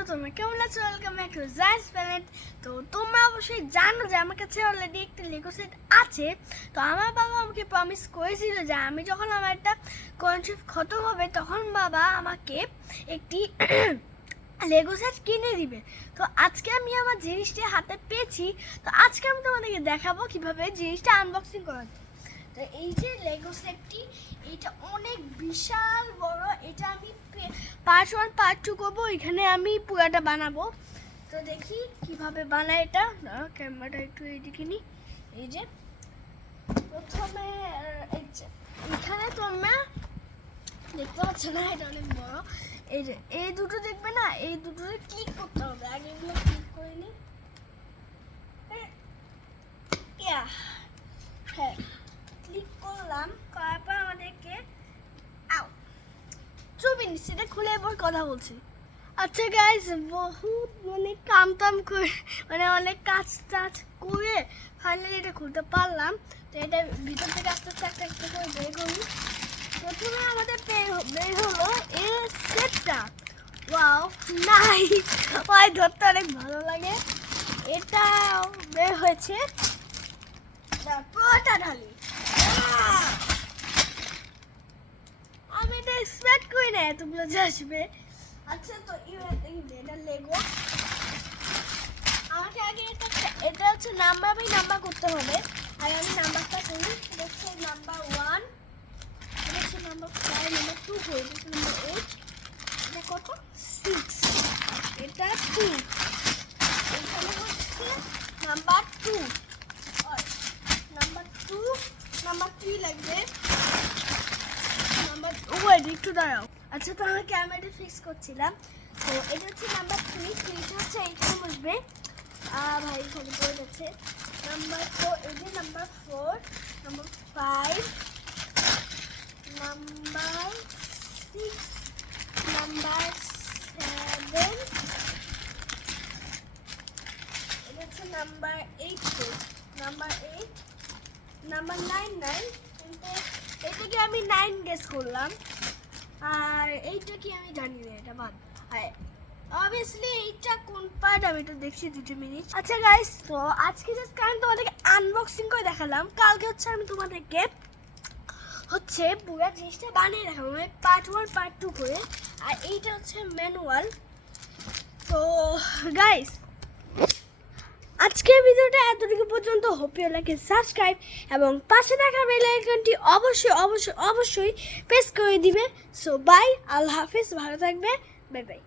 বন্ধু, তোমরা কেমন আছো? Welcome back to জাইস planet. তো তোমরা অবশ্যই জানো যে আমার কাছে অলরেডি একটা লেগো সেট আছে। তো আমার বাবা আমাকে প্রমিস করেছিল যে আমি যখন আমার একটা কনসেপ্ট খতম হবে তখন বাবা আমাকে একটি লেগো সেট কিনে দিবে। তো আজকে আমি আমার জিনিসটি হাতে পেয়েছি। তো আজকে আমি তোমাদেরকে দেখাবো কিভাবে জিনিসটা আনবক্সিং করা যায়। তো এই যে লেগো সেটটি, এটা অনেক বিশাল বড়। এটা আমি পার্ট 1 পার্ট 2 করবো, এখানে আমি পুরাটা বানাবো। তো দেখি কিভাবে বানায় এটা। ক্যামেরাটা একটু এইদিকে নিই। এই যে প্রথমে এখানে তোমরা দেখতে পাচ্ছ না, এটা অনেক বড়। এই যে এই দুটো দেখবে না, এই দুটোতে ক্লিক করতে হবে। আগে এগুলো ক্লিক করে নিই। হ্যাঁ, ক্লিক করলাম, করার পর আমাদেরকে সেটা খুলে এবার কথা বলছি। আচ্ছা গাইস, বহুত কাম করে অনেক কাজ টাজ করে ফাইনালি এটা খুলতে পারলাম। তো এটা ভিতর থেকে আস্তে আস্তে একটা একটা করে বের করি। প্রথমে আমাদের বের হলো এই সেটটা। Wow, nice! ওই ধরতে অনেক ভালো লাগে। এটা বের হয়েছে, পুরোটা ঢালি। আমি এটা এক্সপেক্ট করি না এতগুলো আসবে। আচ্ছা, তো এটা লেগো। আমাকে আগে এটা হচ্ছে নাম্বার বাই নাম্বার করতে হবে। আর আমি নাম্বারটা করি। এটা হচ্ছে নাম্বার 1, এটা হচ্ছে নাম্বার 5, নাম্বার 2 করি, এটা নাম্বার 8, এটা কত 6, এটা 2, এখানে হচ্ছে নাম্বার 2, নাম্বার 2, নাম্বার 3 লাগবে। একটু দাঁড়াও। আচ্ছা, তো আমি ক্যামেরাটা ফিক্স করছিলাম। তো এটা হচ্ছে নাম্বার 3, এটা হচ্ছে এইখানে বসবে। ভাই এখানে পড়ে যাচ্ছে। নাম্বার 4, এই যে নাম্বার 4, নাম্বার 5, নাম্বার 6, নাম্বার 7, এটা হচ্ছে নাম্বার 8, নাম্বার 8, নাম্বার 9, কিন্তু এটাকে আমি 9 গেস করলাম। আর এইটা কি আমি জানি না, এটা বাদ। অবভিয়াসলি এইটা কোন পার্ট আমি এটা দেখছি 2 মিনিট। আচ্ছা গাইস, তো আজকে জাস্ট আমি তোমাদেরকে আনবক্সিং করে দেখালাম। কালকে হচ্ছে আমি তোমাদেরকে পুরো জিনিসটা বানিয়ে দেখাবো, মানে পার্ট 1 পার্ট 2 করে। আর এইটা হচ্ছে ম্যানুয়াল। তো গাইস, আজকের ভিডিওটা এতটুকু পর্যন্ত। Hope you like and subscribe, এবং পাশে থাকা বেল আইকনটি অবশ্যই অবশ্যই অবশ্যই প্রেস করে দিবে। সো বাই, আল্লাহ হাফেজ, ভালো থাকবে, বাই বাই।